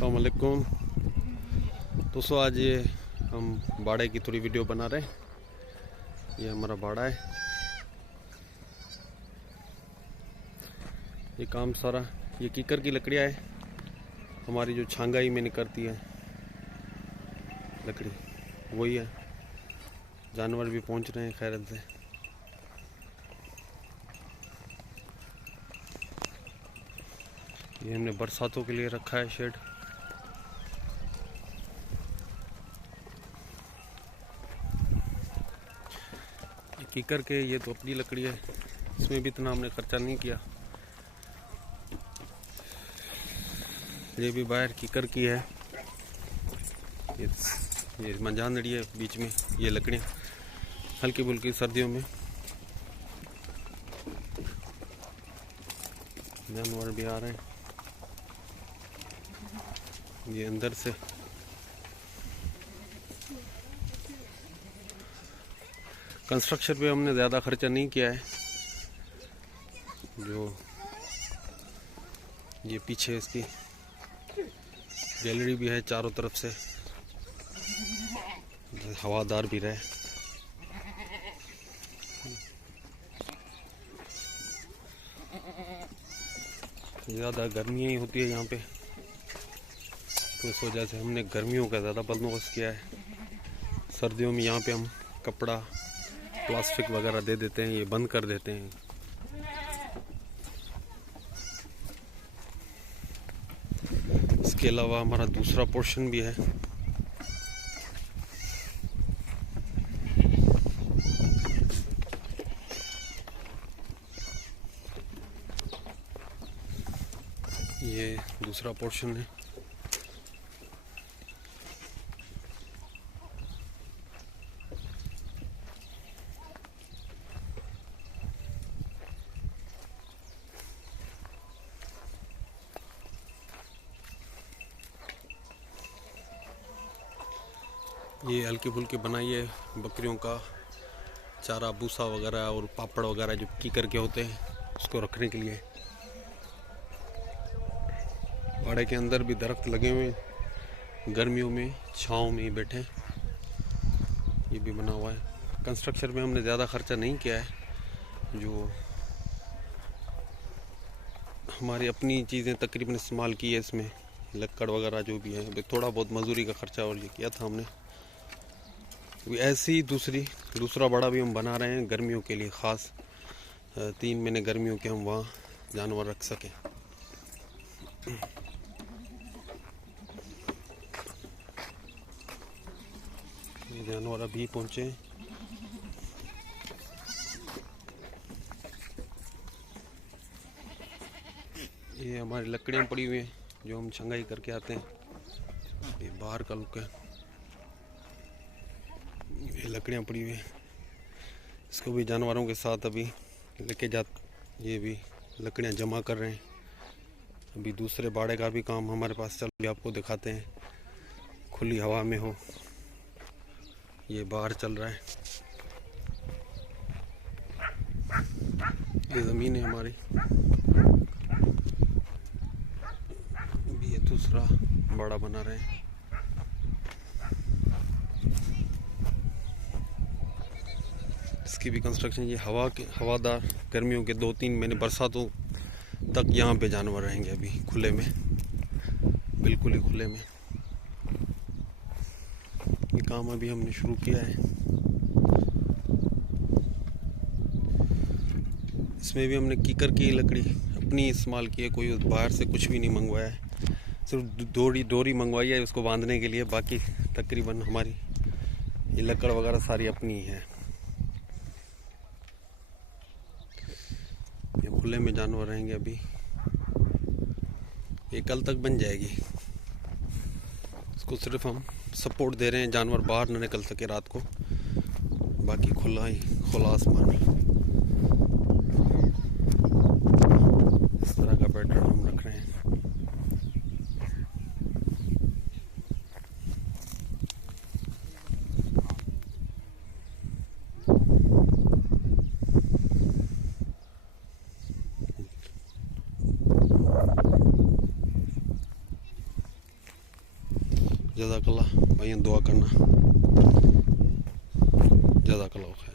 अस्सलाम वालेकुम दोस्तों, आज ये हम बाड़े की थोड़ी वीडियो बना रहे हैं। ये हमारा बाड़ा है। ये काम सारा ये कीकर की लकड़ियाँ है हमारी, जो छांगाई में निकलती है लकड़ी, वही है। जानवर भी पहुंच रहे हैं खैरत से। ये हमने बरसातों के लिए रखा है शेड। कीकर के ये तो अपनी लकड़ी है, इसमें भी इतना हमने खर्चा नहीं किया। ये भी बाहर कीकर की है। ये मंजानड़ी है बीच में। ये लकड़ियाँ हल्की फुल्की सर्दियों में। जानवर भी आ रहे हैं। ये अंदर से कंस्ट्रक्शन पे हमने ज़्यादा खर्चा नहीं किया है। जो ये पीछे इसकी गैलरी भी है, चारों तरफ से हवादार भी रहे। ज़्यादा गर्मियाँ ही होती है यहाँ पे, तो इस वजह से हमने गर्मियों का ज़्यादा बंदोबस्त किया है। सर्दियों में यहाँ पे हम कपड़ा प्लास्टिक वगैरह दे देते हैं, ये बंद कर देते हैं। इसके अलावा हमारा दूसरा पोर्शन भी है। ये दूसरा पोर्शन है। ये हल्की फुल्की बनाई है बकरियों का चारा, भूसा वगैरह और पापड़ वगैरह जो कीकर के होते हैं, उसको रखने के लिए। बाड़े के अंदर भी दरख्त लगे हुए हैं, गर्मियों में छाँव में ही बैठे। ये भी बना हुआ है। कंस्ट्रक्शन में हमने ज़्यादा खर्चा नहीं किया है। जो हमारी अपनी चीज़ें तकरीबन इस्तेमाल की है इसमें, लक्कड़ वगैरह जो भी है। थोड़ा बहुत मजदूरी का खर्चा और ये किया था हमने। ऐसी दूसरा बड़ा भी हम बना रहे हैं गर्मियों के लिए ख़ास। 3 महीने गर्मियों के हम वहाँ जानवर रख सकें। ये जानवर अभी पहुँचे। ये हमारी लकड़ियाँ पड़ी हुई हैं जो हम छंगाई करके आते हैं। ये बाहर का लुक है। ये लकड़ियाँ पड़ी हुई हैं, इसको भी जानवरों के साथ अभी लेके ये भी लकड़ियाँ जमा कर रहे हैं। अभी दूसरे बाड़े का भी काम हमारे पास चल रहा है, आपको दिखाते हैं। खुली हवा में हो, ये बाहर चल रहा है। ये ज़मीन है हमारी। अभी ये दूसरा बाड़ा बना रहे हैं। इसकी भी कंस्ट्रक्शन। ये हवादार गर्मियों के 2-3 महीने बरसातों तक यहाँ पे जानवर रहेंगे। अभी खुले में, बिल्कुल ही खुले में। ये काम अभी हमने शुरू किया है। इसमें भी हमने कीकर की लकड़ी अपनी इस्तेमाल की है, कोई बाहर से कुछ भी नहीं मंगवाया है। सिर्फ डोरी मंगवाई है उसको बांधने के लिए। बाकी तकरीबन हमारी ये लकड़ वगैरह सारी अपनी ही है। ये खुले में जानवर रहेंगे अभी। ये कल तक बन जाएगी। इसको सिर्फ हम सपोर्ट दे रहे हैं, जानवर बाहर ना निकल सके रात को। बाकी खुला आसमान। इस तरह का पैटर्न हम रख रहे हैं। जज़ाकल्लाह भाई, दुआ करना। जज़ाकल्लाह खैर।